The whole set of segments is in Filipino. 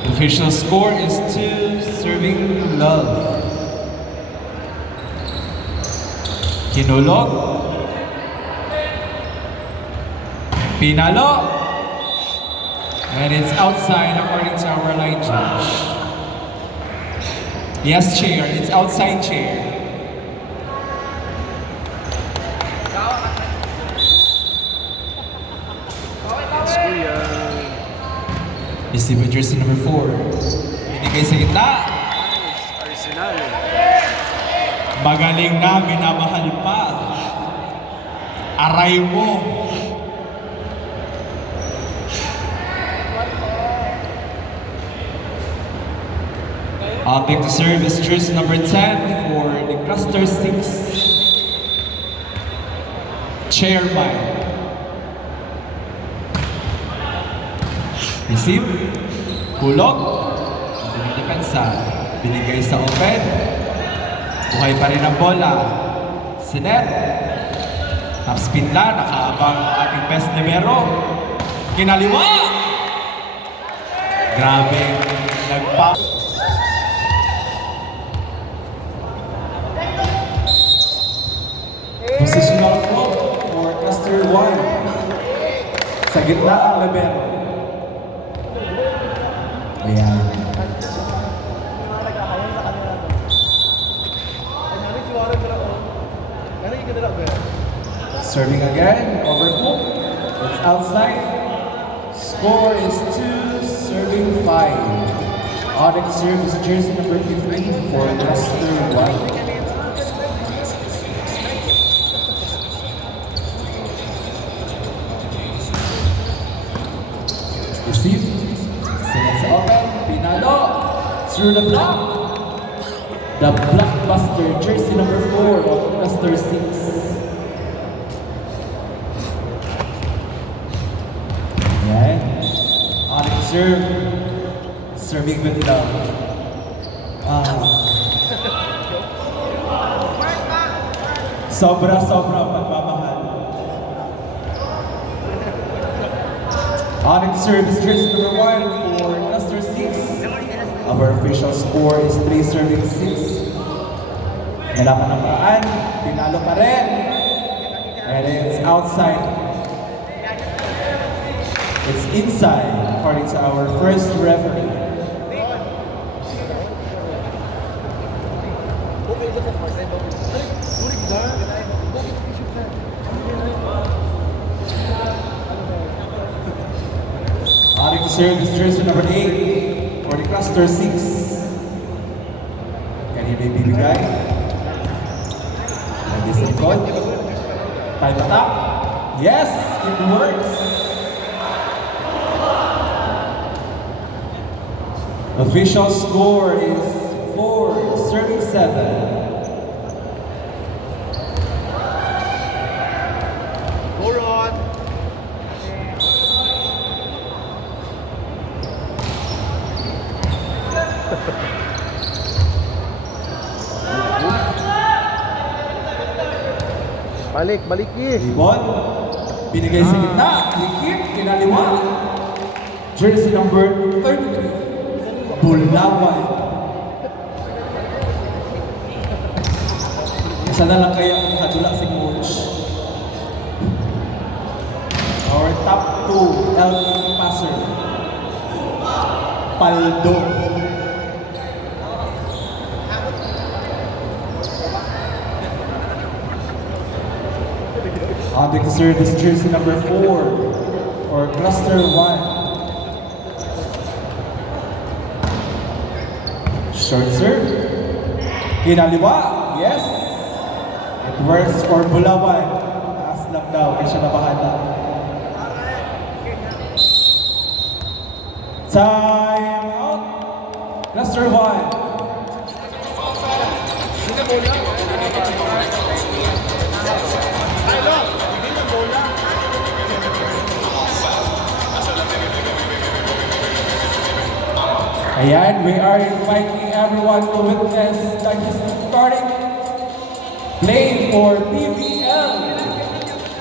The official score is 2 serving love. Kinulog. Pinalo. And it's outside according to our line judge. Yes, chair. It's outside chair. Receiver jersey number 4. Binigay sa gitna. Arsenal. Magaling na, minamahal pa. Aray mo. I'll take the service jersey number 10 for the cluster 6 chairman. Receive. Hulog. Dinidepensa. Binigay sa open. Buhay pa rin ang bola. Sinet. Top speed na. Nakaabang ating best libero. Kinaliwa. Grabe. Nagpa... Positional flow for cluster 1. Sa gitna ang libero. Ayan. Serving again, overcook. It's outside. Score is 2, serving 5. Onyx serves jersey number 15 for cluster 1. Receive. It's open. Pinalo. Through the block. The blockbuster jersey number 4 of cluster 6. Ayan. On serve. Serving with love. Sobra-sobra pagmamahal. Onyx service jersey number 1 for cluster 6. Our official score is 3 serving 6. Nalaman ng paraan. Pinalo pa rin. And it's outside. It's inside according to our first referee. Onyx service jersey number 8 for the cluster 6. Kanina ibibigay. Lagi sa likod. Time attack. Yes, it works. Official score is 4 serving 7. Balik Ibon, binigay sa gitna, likit, kinaliwa. Jersey number 33, Bulawan. Isa na lang kaya kung kadula si coach. Our top 2 LP passer, Paldo. Onyx service jersey number 4 for cluster 1. Short serve. Kinaliwa. Yes. It works for Bulawan. Taas lang daw kasi siya nabahala. Time out. Cluster 1. Ayan, we are inviting everyone to witness the historic play for PVL.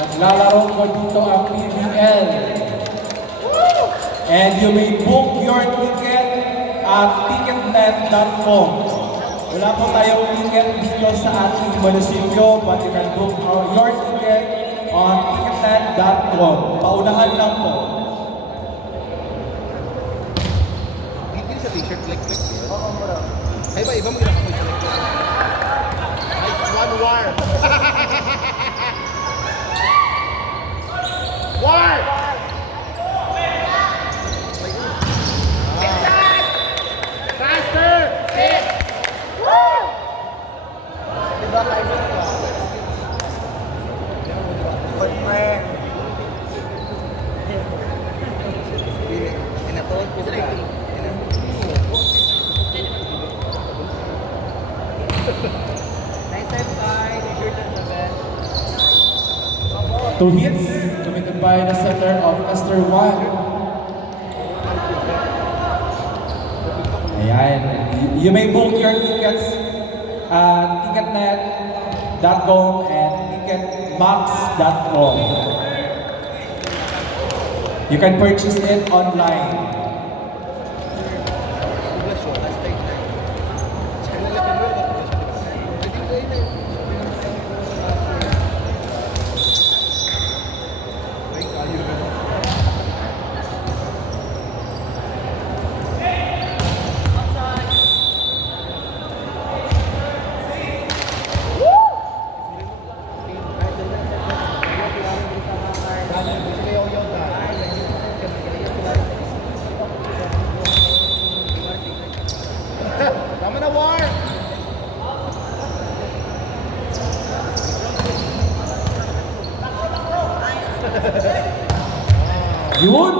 Maglalaro po dito ang PVL. And you may book your ticket at ticketnet.com. Wala po tayong ticket dito sa ating munisipyo, but you can book your ticket on ticketnet.com. Paunahan lang po. Dito sa t-shirt, click. Oo, mura. Ay ba, iba mo ginagawa mo sa nice one wire. Wire! Faster! Sit! Woo! Diba kayo ba? Good friend. Pinatawad po sila. Nice time, guys. T-shirt and the best. Two hits committed by the center of Lester 1. Ayan. You may book your tickets at ticketnet.com and ticketmax.com. You can purchase it online. Tama na, War! Yun!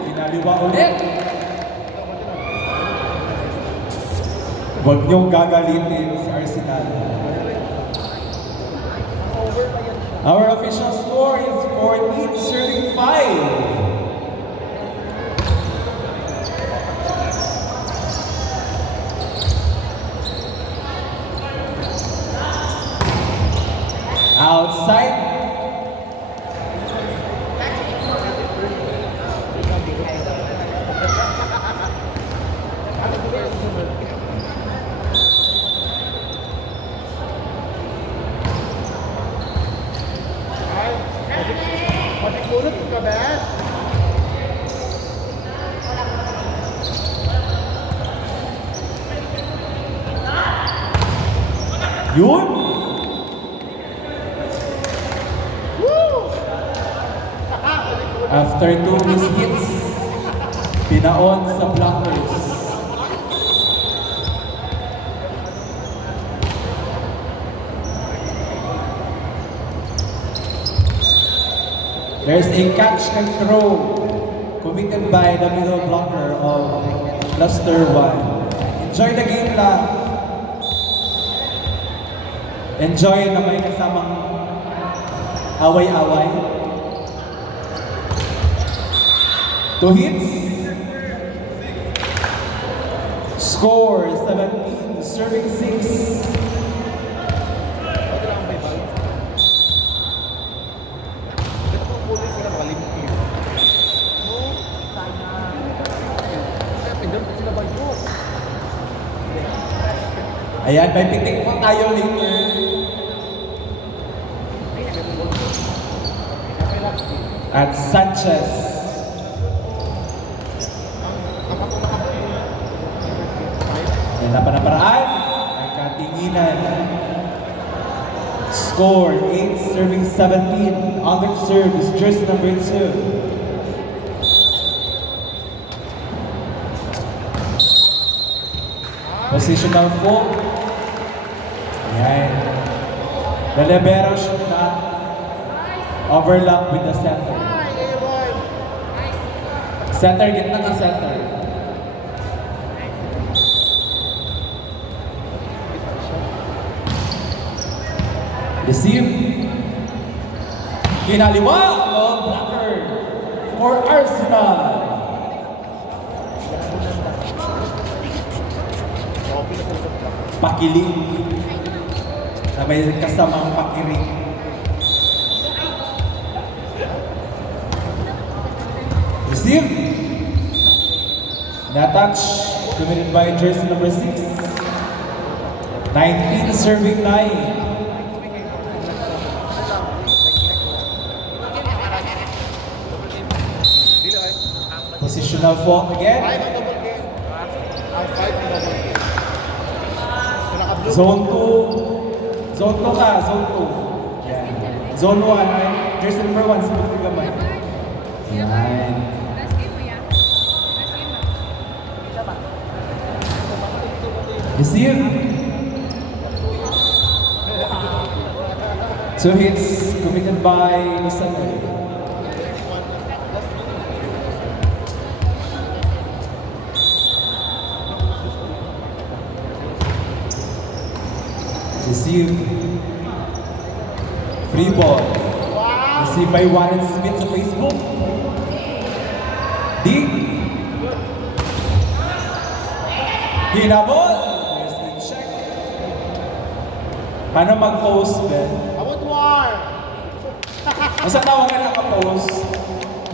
Pinaliwa ulit. Huwag niyong gagalitin si Arsenal. Our official score is 14-5. Outside. Pagkulot ka ba? Yun! After 2 missed hits, pinaon sa blockers. There's a catch and throw committed by the middle blocker of Luster 1. Enjoy the game lang. Enjoy na may kasamang away-away. 2 hits. Score 17, serving 6. Ayan, may pitik po tayo later. At Sanchez. Ayan na pa na paraan. May katinginan. Score 8, serving 17. On the serve is jersey number 2. Positional 4. Ayan. The libero should not overlap with the center. Center, gitna ka center. Receive. Kinaliwa ng blocker for Arsenal. Pakiling na may kasamang pakiring. Receive. Na-touch committed by jersey number 6. 19 serving 9. Dili ay. Positional fault again. 5 ang double game. Ang 5 ang double game. So, naka-blue. Zone 2. Zone 2 ka, zone 2. Yan. Zone 1 ay jersey number 1 sa mga gamay. Yan. Last game mo yan? Last game mo? Receive. 2 hits committed by Lusanoy. Receive. Free ball. Received by Warren Smith sa Facebook. Deep. Hinabol. There's the check. Paano mag-post, Ben? I want war. Masa tawagan naka-post?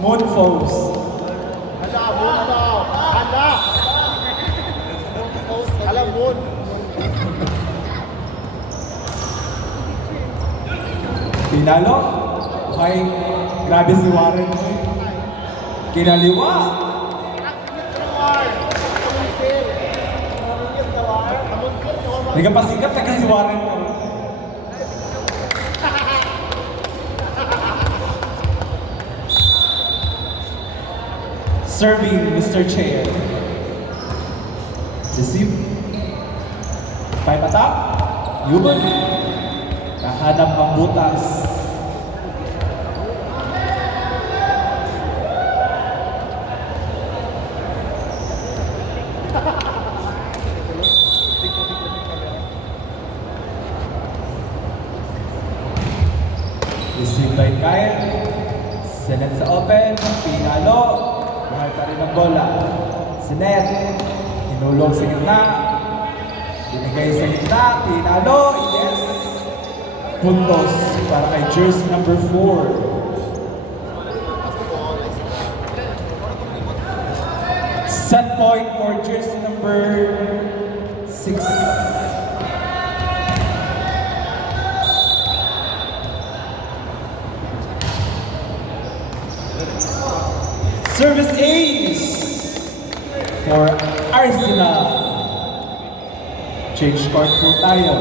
Moon post. Hala, moon daw. Hala. Hala, moon. Pinalo. Okay. Grabe si Warren. Kinaliwa. Nagapasikat na kasi Warren. Serving Mr. Chair. Receive. 5 attack. Yubon. Nahanap ang butas. Receive by Kyle. Sinet sa open. Pinalo. Buhay pa rin ang bola. Sinet. Hinulog sa gitna. Binigay sa gitna. Pinalo. Yes. Puntos para kay jersey number 4. Set point for jersey number 6. Service ace for Arsenal. Change court po tayo.